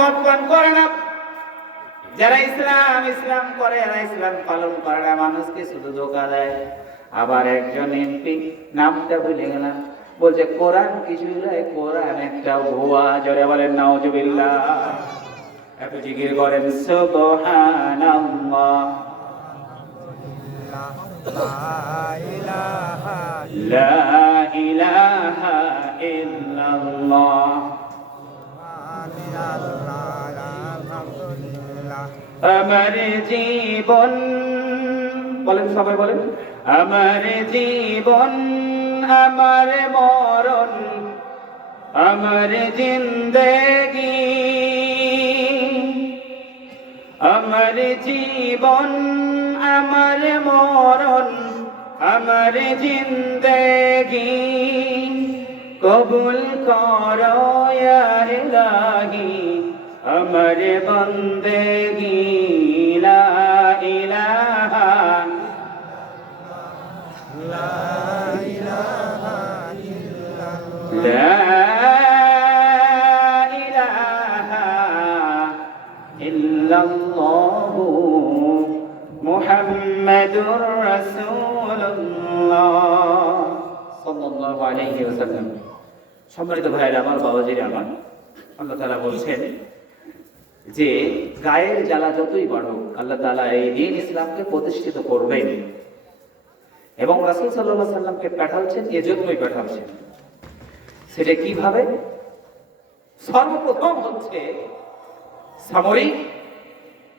মত করে না, যারা ইসলাম করে এরা ইসলাম পালন করে না, মানুষকে শুধু ধোঁকা দেয়। আবার একজন এমপি, নামটা ভুলে গেলাম, বলছে কোরআন কিছুই নয়, কোরআন একটা ভুয়া। জোরে বলেন নাউজুবিল্লাহ। একটু জিকির করেন সুবহানাল্লাহ। লা ইলাহা ইল্লাল্লাহ। আমার জীবন, বলেন সবাই বলেন, আমার জীবন আমার মরণ, আমার জিন্দেগি, আমার জীবন আমার মরণ, আমার জিন্দেগি, কবুল করো ইয়া ইলাহি আমার বন্দেগি। লা ইলাহা ইল্লাল্লাহু মুহাম্মাদুর রাসূলুল্লাহ সাল্লাল্লাহু আলাইহি ওয়াসাল্লাম। সম্মানিত ভাইরা আমার, বাবাজিরা আমার, আল্লাহ তাআলা বলছেন যে গায়ের জ্বালা যতই বাড়ুক, আল্লাহ তাআলা এই দ্বীন ইসলামকে প্রতিষ্ঠিত করবেন এবং রাসূল সাল্লাল্লাহু আলাইহি ওয়াসাল্লামকে পাঠাচ্ছেন, এজন্যই পাঠাচ্ছেন। সেটা কিভাবে? সর্বপ্রথম হচ্ছে সামরিক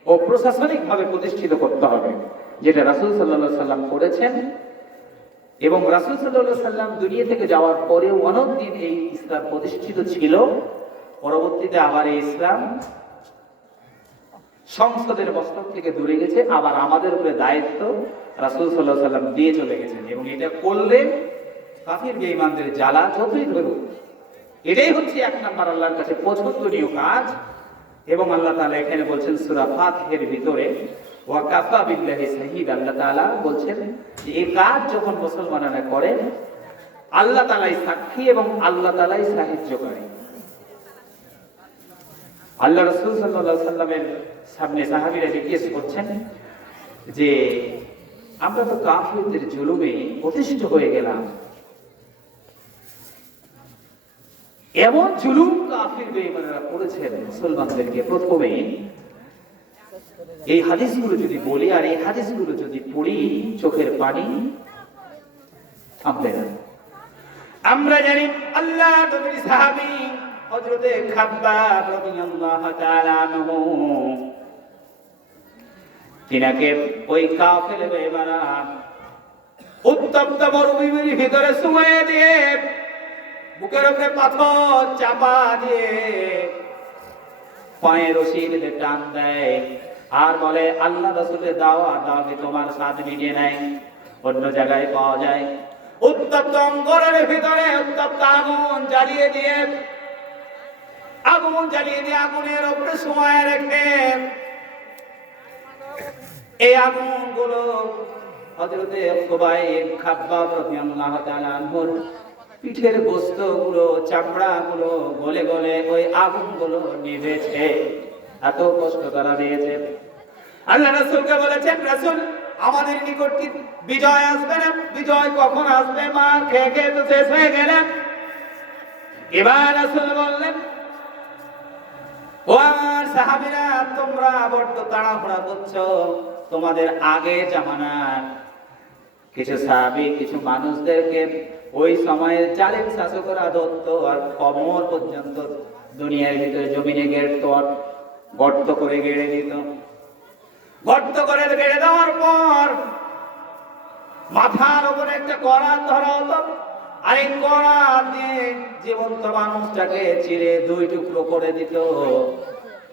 ও প্রশাসনিক ভাবে প্রতিষ্ঠিত করতে হবে, যেটা রাসূল সাল্লাল্লাহু আলাইহি ওয়াসাল্লাম করেছেন। এবং রাসূল সাল্লাল্লাহু আলাইহি ওয়াসাল্লাম দুনিয়া থেকে যাওয়ার পরেও অনেকদিন এই ইসলাম প্রতিষ্ঠিত ছিল। পরবর্তীতে আবার এই ইসলাম সংসদের মস্তক থেকে দূরে গেছে, আবার আমাদের উপরে দায়িত্ব রাসূল সাল্লাল্লাহু আলাইহি ওয়াসাল্লাম দিয়ে চলে গেছেন। এবং এটা করলে কাফির বেঈমানদের জ্বালা যতই ধরুক, এটাই হচ্ছে এক নাম্বার আল্লাহর কাছে পছন্দনীয় কাজ। এবং আল্লাহ তাআলা এখানে বলছেন সূরা ফাতিহার ভিতরে, ওয়া কাফা বিল্লাহি শাহীদা, আল্লাহ তাআলা বলছেন যে এই কাজ যখন মুসলমানেরা করে, আল্লাহ তাআলাই সাক্ষী এবং আল্লাহ তাআলাই সাহায্যকারী। আল্লাহ রাসূল সাল্লাল্লাহু আলাইহি ওয়াসাল্লামের সামনে সাহাবীরা জিজ্ঞেস করছেন যে আমরা তো কাফিরদের জুলুমে অতিষ্ঠ হয়ে গেলাম, এমন জুলুম কাফির বেঈমানেরা করেছেন মুসলমানদেরকে। প্রথমে এই হাদিসগুলো যদি বলি আর এই হাদিসগুলো যদি পড়ি, চোখের পানি থামবে না। আমরা জানি আল্লাহ নবীর সাহাবী হযরত খাব্বাব রাদিয়াল্লাহু তাআলা আনহু, তিনাকে ওই কাফের বেঈমানরা উত্তপ্ত মরুভূমির ভিতরে শুয়ে দিয়ে, বুকের উপরে পাথর চাপা দিয়ে, পায়ে রশি দিয়ে টান দেয় আর বলে আল্লাহ রাসূলের দাওয়াত দাও, আমি তোমার সাথ মিটিয়ে নাই। অন্য জায়গায় পাওয়া যায় উত্তপ্ত অঙ্গরের ভিতরে উত্তপ্ত আগুন জ্বালিয়ে দিয়ে আগুনের উপরে সময় রেখে এই আগুনগুলো হযরত খুবাইব খাব্বাব রাদিয়াল্লাহু তাআলা আনহুর পিঠের গোশতগুলো, চামড়াগুলো গলে গলে ওই আগুনগুলো নিভেছে। এত কষ্ট তারা দিয়েছে। আল্লাহ রাসূলকে বলেছেন, রাসূল আমাদের নিকট কি বিজয় আসবে না? বিজয় কখন আসবে? মার খেয়ে খেয়ে তো শেষ হয়ে গেলেন। এবার রাসূল বললেন, ও আমার সাহাবীরা, তোমরা বড্ড তাড়াহুড়া করছো। তোমাদের আগে জামানার কিছু সাহাবী, কিছু মানুষদেরকে ওই সময়ের জালেম শাসকরা ধরত আর কবর পর্যন্ত দুনিয়ার ভিতরে জমিনে গর্ত করে গেড়ে দিত। গর্ত করে গেড়ে দেওয়ার পর মাথার উপরে একটা করাত ধরা হতো, আর এই করাত দিয়ে জীবন্ত মানুষটাকে চিরে দুই টুকরো করে দিত।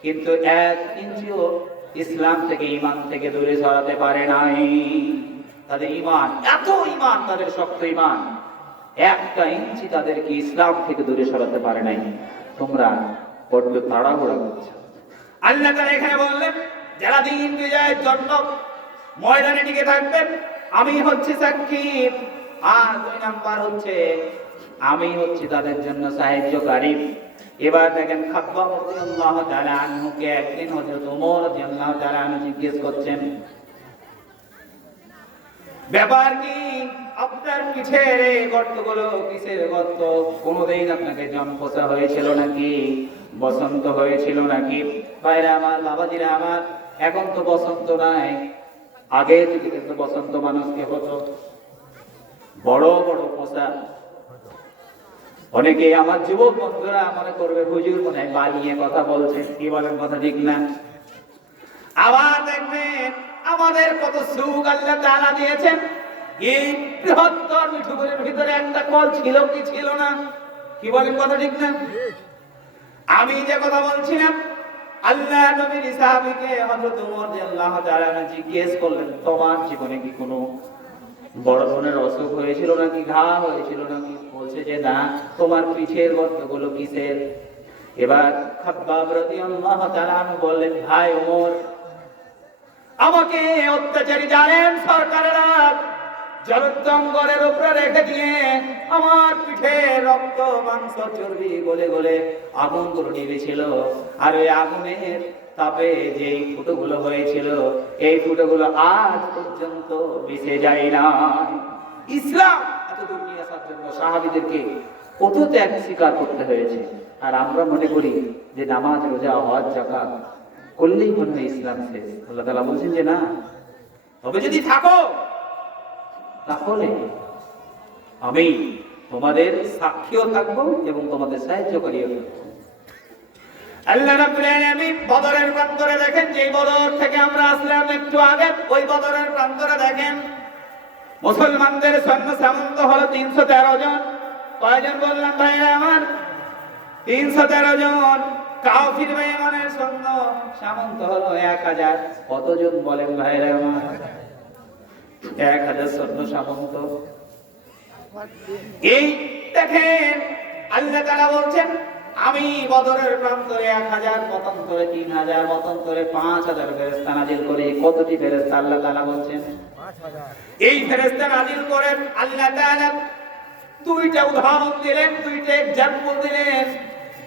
কিন্তু 1 ইঞ্চিও ইসলাম থেকে, ঈমান থেকে দূরে সরাতে পারে নাই। তাদের ঈমান, এত ঈমান, তাদের শক্ত ঈমান, 1 ইঞ্চি তাদেরকে ইসলাম থেকে দূরে সরাতে পারে নাই। তোমরা বড্ড তাড়াহুড়া করছো। আল্লাহ তাআলা এখানে বললেন, যারা দিন বিজয়ের জন্য ময়দানে টিকে থাকবেন, আমি হচ্ছে সাক্ষী। আর 2 নাম্বার হচ্ছে আমি হচ্ছি তাদের জন্য সাহায্যকারী। এবার দেখেন খাব্বাব রাদিয়াল্লাহু তাআলা আনহুকে একদিন হযরত ওমর রাদিয়াল্লাহু তাআলা আনহু জিজ্ঞেস করছেন, ব্যাপার কি, আপনার পিঠের এই গর্তগুলো কিসের গর্ত? কোনোদিন আপনাকে জম্পসা হয়েছিল নাকি, বসন্ত হয়েছিল নাকি? ভাইরা আমার, বাবাজিরা আমার, এখন তো বসন্ত নাই, আগে থেকে কিন্তু বসন্ত মানুষকে হতো, বড় বড় পোষা। অনেকে আমার যুবক বন্ধুরা মনে করবে হুজুর মনে হয় বানিয়ে কথা বলছে, কি বলেন, কথা ঠিক না? আবার দেখবেন আমাদের কত সুখ আল্লাহ তাআলা দিয়েছেন। এই বৃহত্তর মিঠুপুরের ভিতরে একটা কল ছিল কি ছিল না? কি বলেন, কথা ঠিক না? আমি যে কথা বলছিলাম, আল্লাহ নবীর সাহাবীকে হযরত ওমর রাদিয়াল্লাহু তাআলা জিজ্ঞেস করলেন, তোমার জীবনে কি কোনো বড় ধরনের অসুখ হয়েছিল নাকি, ঘা হয়েছিল নাকি? বলছে যে না। তোমার পিঠের গর্তগুলো কিসের? এবার খাব্বাব রাদিয়াল্লাহু তাআলা বললেন, ভাই ওমর, আমাকে অত্যাচারী জালেম সরকারেরা জলজঙ্গলের উপরে রেখে দিয়ে আমার পিঠে রক্ত মাংস চর্বি গলে গলে আগুনগুলো নিভেছিল, আর ওই আগুনের তাপে যে ফুটোগুলো হয়েছিল, এই ফুটোগুলো আজ পর্যন্ত মিশে যায় না। ইসলাম এত দূর নিয়ে আসার জন্য সাহাবীদেরকে কত ত্যাগ স্বীকার করতে হয়েছে। আর আমরা মনে করি যে নামাজ, রোজা, হজ, যাকাত করলেই মনে হয় ইসলাম শেষ। আল্লাহ তাআলা বলছেন যে না, তবে যদি থাকো তাহলে আমি তোমাদের সাক্ষীও থাকবো এবং তোমাদের সাহায্যকারীও থাকবো। আল্লাহ রাব্বুল আলামিন বদরের প্রান্তরে দেখেন, যে বদর থেকে আমরা আসলাম একটু আগে, ওই বদরের প্রান্তরে দেখেন মুসলমানদের সৈন্য সামন্ত হলো 313 জন। কয়জন বললাম ভাইরা আমার? 313 জন। কাফির বেঈমানের সৈন্য সামন্ত হলো 1000। কতজন বলেন ভাইরা আমার? 1000 সৈন্য সামন্ত। এই দেখেন আল্লাহ তাআলা বলছেন, আমি বদরের প্রান্তরে 1000, মতান্তরে 3000, মতান্তরে 5000 ফেরেশতা নাজিল করি। কতটি ফেরেশতা আল্লাহ তাআলা বলছেন? 5000। এই ফেরেশতা নাজিল করেন আল্লাহ তাআলা দুইটা উদাহরণ দিলেন, দুইটা এক্সাম্পল দিলেন,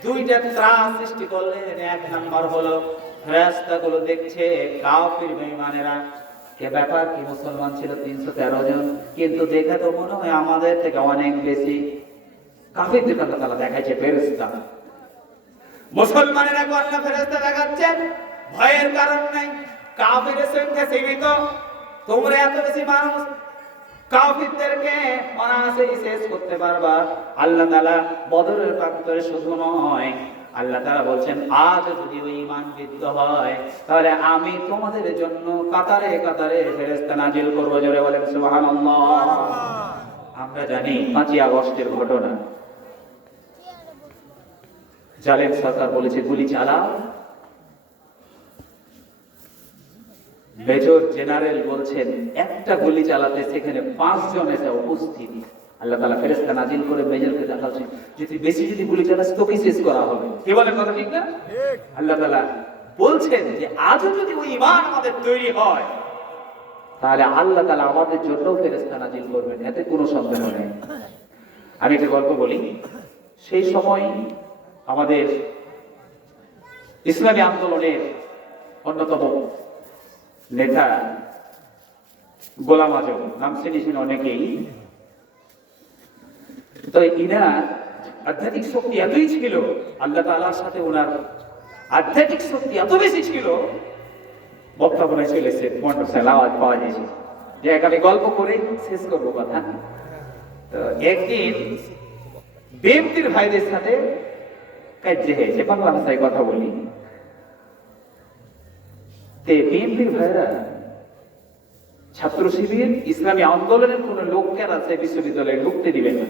দুইটা ত্রাস সৃষ্টি করলেন। এক নাম্বার হলো ফেরেশতাগুলো দেখছে কাফির বেঈমানেরা, কে ব্যাপার কি, মুসলমান ছিল 313 জন, কিন্তু দেখে তো মনে হয় আমাদের থেকে অনেক বেশি। কাফিরদের কথা তারা দেখাচ্ছে ফেরেশতা, মুসলমানেরা আল্লাহ ফেরেশতা দেখাচ্ছেন। ভয়ের কারণ নাই, কাফিরের সংখ্যা সীমিত, তোমরা এত বেশি মানুষ, কাফিরদেরকে অনায়াসে শেষ করতে পারবা। আল্লাহ তাআলা বদরের প্রান্তরে শুধু নয়, আল্লাহ তাআলা বলছেন আজ যদি ওই ঈমান বৃদ্ধ হয় তাহলে আমি তোমাদের জন্য কাতারে কাতারে ফেরেশতা নাজিল করব। জোরে বলেন সুবহানাল্লাহ। আমরা জানি 5ই আগস্টের ঘটনা, জালেম সরকার বলেছে গুলি চালাও, মেজর জেনারেল বলছেন একটা গুলি চালাতে সেখানে 5 জন এসে উপস্থিত। আল্লাহ তাআলা ফেরেশতা নাজিল করে মেজরকে দেখাচ্ছেন, যদি বেশি যদি গুলি চালাস তোকে শেষ করা হবে। কি বলেন, কথা ঠিক না? আল্লাহ তাআলা বলছেন যে আজও যদি ওই ঈমান আমাদের তৈরি হয় তাহলে আল্লাহ তাআলা আমাদের জন্য ফেরেশতা নাজিল করবেন, এতে কোনো সন্দেহ নেই। আমি একটা গল্প বলি। সেই সময় আমাদের ইসলামী আন্দোলনের অন্যতম নেতা গোলাম আজম, নাম শুনেছেন অনেকেই। তো ইনার আধ্যাত্মিক শক্তি এতই ছিল, আল্লাহ তাআলার সাথে ওনার আধ্যাত্মিক শক্তি এত বেশি ছিল, বক্তব্যে চলেছে মন্ডপের আওয়াজ পাওয়া যাচ্ছে, যে আমি গল্প করে শেষ করবো কথা। তো একদিন বিএনপির ভাইদের সাথে কাজে হয়েছে, বাংলা ভাষায় কথা বলি। বিএনপির ভাইরা ছাত্র শিবির ইসলামী আন্দোলনের কোন লোককে আছে বিশ্ববিদ্যালয়ে ঢুকতে দিবে না।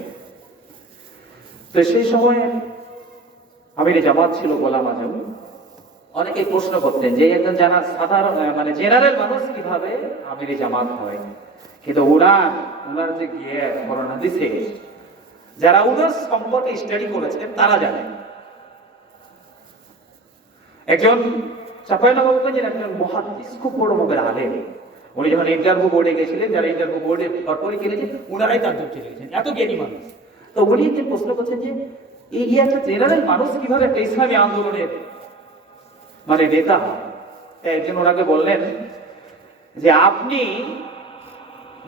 তো সেই সময় আমির জামাত ছিল গোলাম আজম। অনেকে প্রশ্ন করতেন যে একজন জানা সাধারণ মানে জেনারেল মানুষ কিভাবে আমির জামাত হয়, কিন্তু ওনার যে জ্ঞান করোনা দিছে, যারা ওনার সম্পর্কে স্টাডি করেছেন তারা জানেন। একজন চাঁপাইনবাবগঞ্জের একজন মুহাদ্দিস, খুব বড় মাপের আলেম। উনি যখন ইন্টারভিউ বোর্ডে গেছিলেন, যারা ইন্টারভিউ বোর্ডে পরপরই গেলেছেন, উনারাই তার চলে গেছেন, এত জ্ঞানী মানুষ। তো উনি একদিন প্রশ্ন করছেন যে এই যে একটা জেনারেল মানুষ কিভাবে একটা ইসলামী আন্দোলনের মানে নেতা হয়। একজন ওনাকে বললেন যে আপনি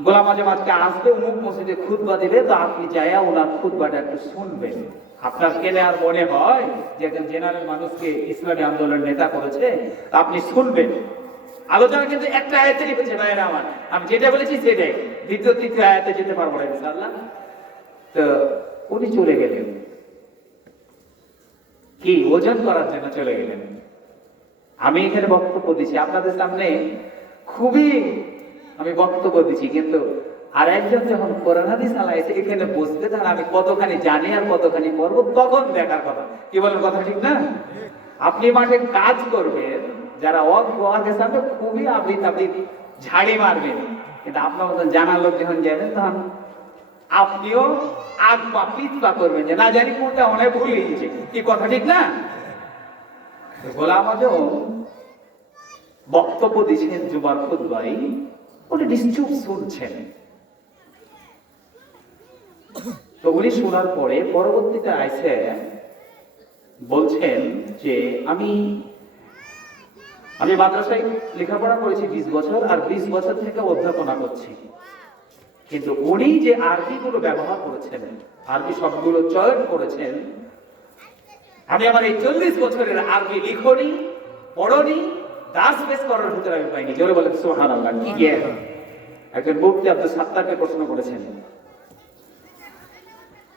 গোলাম আজম আজকে আসবে অমুক মসজিদে খুতবা দিবে, তো আপনি যাইয়া ওনার খুতবাটা একটু শুনবেন। আপনার কেনে আর মনে হয় যে একজন জেনারেল মানুষকে ইসলামী আন্দোলনের নেতা করেছে, তা আপনি শুনবেন। আলোচনা কিন্তু একটা আয়াতে লিখেছে ভাইয়েরা আমার, আমি যেটা বলেছি সেটাই, দ্বিতীয় তৃতীয় আয়াতে যেতে পারবো না ইনশাআল্লাহ। তো উনি চলে গেলেন, কি ওজন করার জন্য চলে গেলেন। আমি এখানে বক্তব্য দিচ্ছি আপনাদের সামনে, খুবই আমি বক্তব্য দিচ্ছি, কিন্তু আর একজন যখন কোরআন হাদিস আলাইছে এখানে বসতে, তাহলে আমি কতখানি জানি আর কতখানি করবো তখন দেখার কথা। কি বলেন, কথা ঠিক না? আপনি মাঠে কাজ করবেন, যারা ওয়াজের সামনে খুবই আপনি ঝাড়ি মারবেন, কিন্তু আপনার মতন জানার লোক যখন যাবেন তখন আপনিও আগ পা পিছ পা করবেন যে না জানি কোনটা অনেক ভুল গিয়েছে। কি কথা ঠিক না? গোলাম আজম বক্তব্য দিচ্ছেন জুমার খুতবায়, উনি নিশ্চুপ শুনছেন। তো উনি শোনার পরে পরবর্তীতে আইসে বলছেন যে আমি মাদ্রাসায় লেখাপড়া করেছি 20 বছর, আর 20 বছর থেকে অধ্যাপনা করছি, কিন্তু উনি যে আরবি গুলো ব্যবহার করেছেন, আরবি শব্দগুলো চয়ন করেছেন, আমি আমার এই 40 বছরের আরবি লিখনি, পড়নি, দাস বেশ করার ভিতরে আমি পাইনি। জোরে বলেন সুবহানাল্লাহ। কি জ্ঞান! একজন মুফতি আব্দুল সাত্তারকে প্রশ্ন করেছেন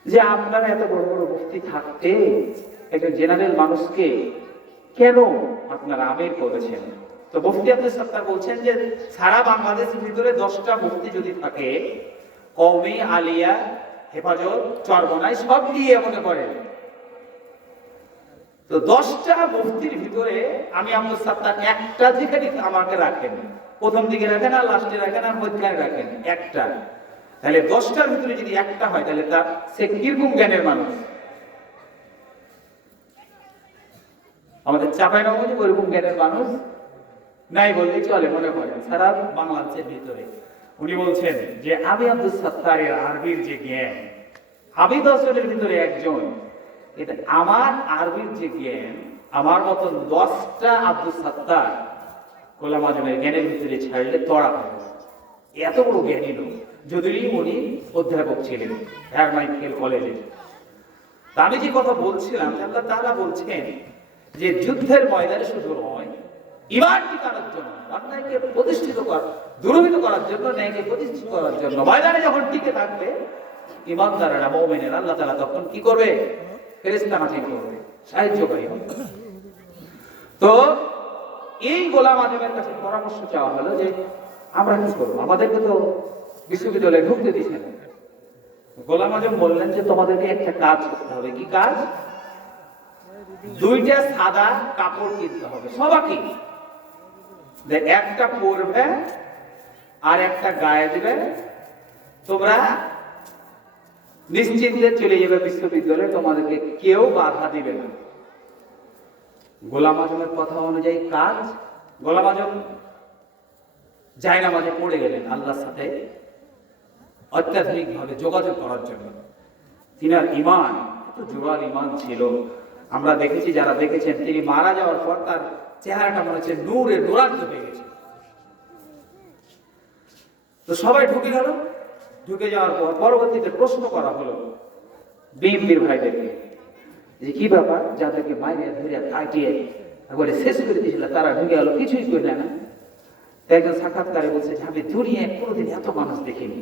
যে আপনারা এত বড় বড় মুফতি থাকতে একজন জেনারেল মানুষকে কেন আপনারা আমির করেছেন? তো মুফতি আব্দুল সাত্তার বলছেন যে সারা বাংলাদেশের ভিতরে 10টা মুফতি যদি থাকে, কওমি, আলিয়া, হেফাজত, চরমনাই সব দিয়ে মনে করেন, তো 10টা মুফতির ভিতরে আমি আব্দুল সাত্তার একটা যেখানে আমাকে রাখেন, প্রথম দিকে রাখেন আর লাস্টে রাখেন আর মধ্যখানে রাখেন একটা, তাহলে 10টার ভিতরে যদি একটা হয় তাহলে তার সে কিরকম জ্ঞানের মানুষ? আমাদের চাঁপাইনবাবগঞ্জে ওরকম জ্ঞানের মানুষ নাই বললেই চলে মনে করেন সারা বাংলাদেশের ভিতরে। উনি বলছেন যে আমি আব্দুল সাত্তারের আরবির যে জ্ঞান, আমি 10 জনের ভিতরে একজন, এটা আমার আরবির যে জ্ঞান, আমার মতন 10টা আব্দুল সাত্তার গোলাম আজমের জ্ঞানের ভিতরে ছাড়লে তড়া হবে। এত বড় জ্ঞানী লোক, যদিও উনি অধ্যাপক ছিলেন মাইকেল কলেজে। তা আমি যে কথা বলছিলাম, আল্লাহ তাআলা বলছেন যে যুদ্ধের ময়দানে শুধু নয়, ঈমান টিকানোর জন্য, অন্যায়কে প্রতিষ্ঠিত করার, দূরীভূত করার জন্য, ন্যায়কে প্রতিষ্ঠিত করার জন্য ময়দানে যখন টিকে থাকবে ঈমানদারেরা, মুমিনেরা, আল্লাহ তাআলা তখন কি করবে? ফেরেশতা নাযিল করবে, সাহায্যকারী হবে। তো এই গোলাম আজমের কাছে পরামর্শ চাওয়া হলো যে আমরা কি করবো, আমাদেরকে তো বিশ্ববিদ্যালয়ে ঢুকতে দিচ্ছে না। গোলাম আজম বললেন যে তোমাদেরকে একটা কাজ করতে হবে। কি কাজ? 2টা সাদা কাপড় কিনতে হবে সবাইকে, একটা পরবে আর একটা গায়ে দিবে, তোমরা নিশ্চিন্তে চলে যাবে বিশ্ববিদ্যালয়ে, তোমাদেরকে কেউ বাধা দিবে না। গোলাম আজমের কথা অনুযায়ী কাজ, গোলাম আজম জায়নামাজে পড়ে গেলেন আল্লাহর সাথে অত্যাধুনিক ভাবে যোগাযোগ করার জন্য। তিনার ঈমান এত জোরাল ঈমান ছিল, আমরা দেখেছি, যারা দেখেছেন, তিনি মারা যাওয়ার পর তার চেহারাটা মনে হচ্ছে নূরে নূরান্বিত হয়ে গেছে। তো সবাই ঢুকে গেল, ঢুকে যাওয়ার পর পরবর্তীতে প্রশ্ন করা হলো বিএনপির ভাইদেরকে যে কি ব্যাপার, যাদেরকে মাইনে ধরে কাটিয়ে একবারে শেষ করে দিয়েছিল তারা ঢুকে গেল, কিছুই করে না। একজন সাক্ষাৎকারে বলছে যে আমি দুনিয়ায় কোনোদিন এত মানুষ দেখিনি।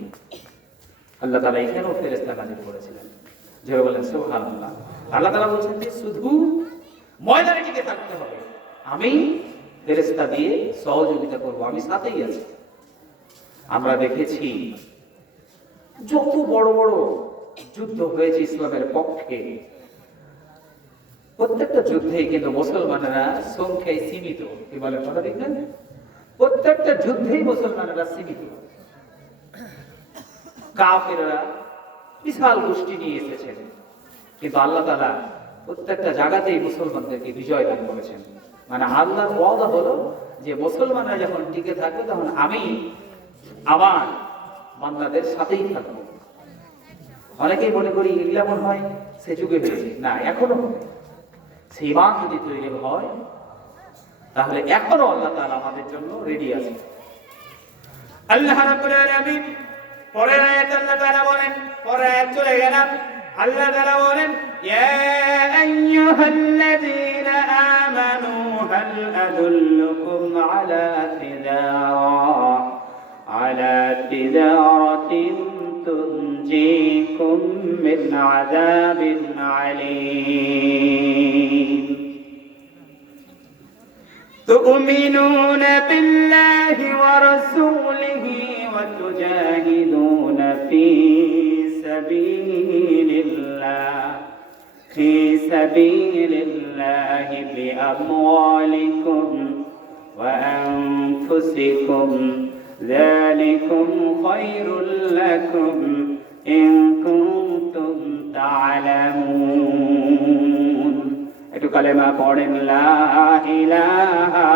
আল্লাহ তাআলা এখানেও ফেরেশতা নাযিল করেছিলেন। যারা বলেন সুবহানাল্লাহ। আল্লাহ তাআলা বলছেন যে শুধু ময়দানে টিকে থাকতে হবে, আমি ফেরেশতা দিয়ে সহযোগিতা করব, আমি সাথেই আছি। আমরা দেখেছি যত বড় বড় যুদ্ধ হয়েছে ইসলামের পক্ষে, প্রত্যেকটা যুদ্ধেই কিন্তু মুসলমানেরা সংখ্যায় সীমিত। কি বলে কথা ঠিক না? প্রত্যেকটা যুদ্ধেই মুসলমানেরা সীমিত, কাফেররা বিশাল গোষ্ঠী নিয়ে এসেছেন, কিন্তু আল্লাহ তাআলা প্রত্যেকটা জায়গাতেই মুসলমানদেরকে বিজয় দান করেছেন। মানে আল্লাহর ওয়াদা হলো যে মুসলমানরা যখন টিকে থাকবে তখন আমি আমার বান্দাদের সাথেই থাকবো। অনেকেই মনে করি এগুলা মনে হয় সে যুগে হয়েছে, না এখনো হবে। সেই ইমান যদি তৈরি হয় তাহলে এখনো আল্লাহ তাআলা আমাদের জন্য রেডি আছে। আল্লাহ রাব্বুল আলামিন পরের আয়াতে আল্লাহ তাআলা বলেন, পরের আয়াত চলে গেলাম, আল্লাহ তাআলা বলেন ইয়া আইয়ুহাল্লাযীনা আমানু হাল আদুল্লুকুম আলা তিজারাতিন তুনজিকুম মিন আযাবিন আলীম تؤمنون بالله ورسوله وتجاهدون في سبيل الله بأموالكم وأنفسكم ذلكم خير لكم إن كنتم تعلمون একটু কালেমা পড়েন লা ইলাহা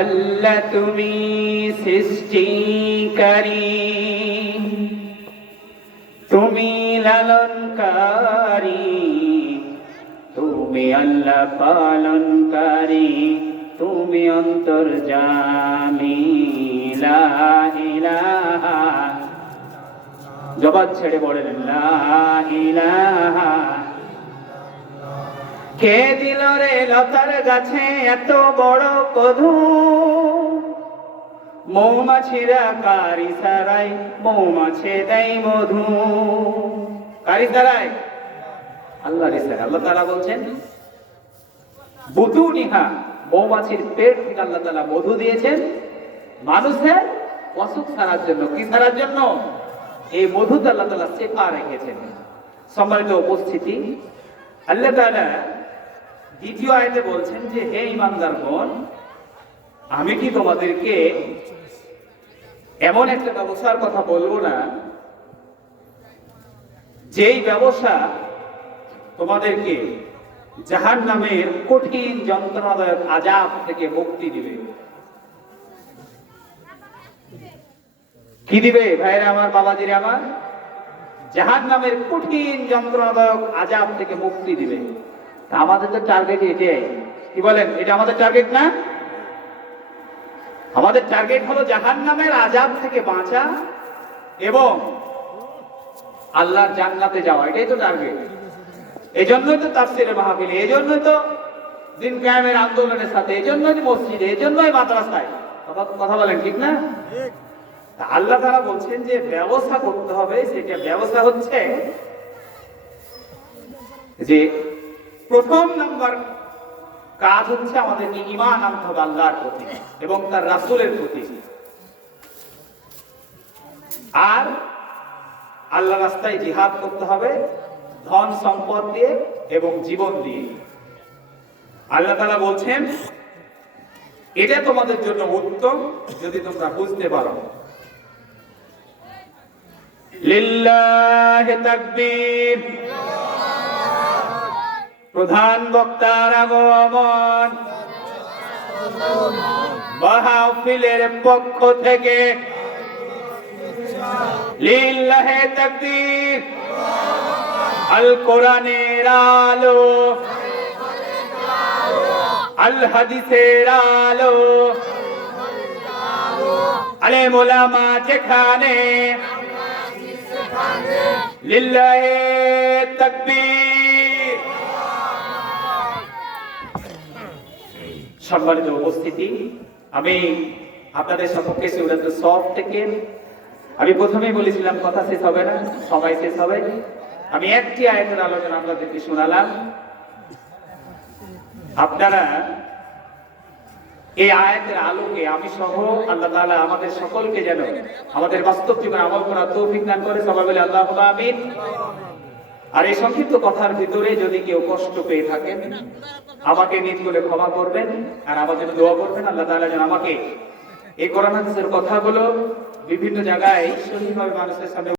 আল্লাহ তুমি সৃষ্টিকারী, তুমি লালনকারী, তুমি আল্লাহ পালনকারী, তুমি অন্তর্যামী লা ইলাহা, জবান ছেড়ে বলেন লা ইলাহা। কে দিল রে লতার গাছে এত বড় কধু, মৌমাছিরা কারি সারাই মৌমাছে দেয় মধু, কারি সারাই আল্লাহর ইশারা। আল্লাহ তাআলা বলছেন বুতুনিহা, মৌমাছির পেট থেকে আল্লাহ তাআলা মধু দিয়েছেন মানুষের অসুখ সারার জন্য। কি সারার জন্য? এই মধুতে আল্লাহ তাআলা শিফা রেখেছেন। সম্মানিত উপস্থিতি, আল্লাহ তাআলা দ্বিতীয় আয়াতে বলছেন যে হে ঈমানদারগণ, আমি কি তোমাদেরকে এমন একটা ব্যবসার কথা বলবো না যেই ব্যবসা তোমাদেরকে জাহান্নামের কঠিন যন্ত্রণাদায়ক আযাব থেকে মুক্তি দিবে। কি দিবে ভাইরা আমার, বাবাজিরা আমার? জাহান্নামের কঠিন যন্ত্রণাদায়ক আযাব থেকে মুক্তি দিবে। আমাদের তো টার্গেট এটাই, কি বলেন? এটা আমাদের টার্গেট না? আমাদের টার্গেট হলো জাহান্নামের আযাব থেকে বাঁচা এবং আল্লাহর জান্নাতে যাওয়া, এটাই তো টার্গেট। এই জন্যই তো তাফসীরের মাহফিলে, এই জন্যই তো দিন কায়েমের আন্দোলনের সাথে, এই জন্যই মসজিদে, এই জন্যই মাদ্রাসায়। কথা বলেন ঠিক না? আল্লাহ তাআলা বলছেন যে ব্যবস্থা করতে হবে, সেটা ব্যবস্থা হচ্ছে যে প্রথম নাম্বার কাজ হচ্ছে আমাদেরকে ঈমান আনতে হবে আল্লাহর প্রতি এবং তার রাসূলের প্রতি, আর আল্লাহ রাস্তায় জিহাদ করতে হবে ধন সম্পদ দিয়ে এবং জীবন দিয়ে। আল্লাহ তাআলা বলছেন এটা তোমাদের জন্য উত্তম যদি তোমরা বুঝতে পারো। লিল্লাহি তাকবীর। প্রধান বক্তার আগমন। মাহফিলের পক্ষ থেকে লিল্লাহি তাকবীর। আল কোরআনের আলো, আল হাদিসের আলো, আলেম ওলামা যেখানে, লিল্লাহি তাকবীর। সম্মানিত উপস্থিতি, আমি আপনাদের সম্পর্কে সুরাত সফ থেকে আমি প্রথমেই বলেছিলাম কথা শেষ হবে না, সময় শেষ হবে। আমি একটি আয়াতের আলোচনা আপনাদেরকে শোনালাম। আপনারা এই আয়াতের আলোকে আমি সহ আল্লাহ তাআলা আমাদের সকলকে যেন আমাদের বাস্তব জীবনে আমল করার তৌফিক দান করে। সবাই বলে আল্লাহুম্মা আমিন। আর এই সংক্ষিপ্ত কথার ভিতরে যদি কেউ কষ্ট পেয়ে থাকেন আমাকে নিজ করে ক্ষমা করবেন আর আমার জন্য দোয়া করবেন। আল্লাহ তাআলা যেন আমাকে এই কোরআন হাদিসের কথাগুলো বিভিন্ন জায়গায় সঠিকভাবে মানুষের সামনে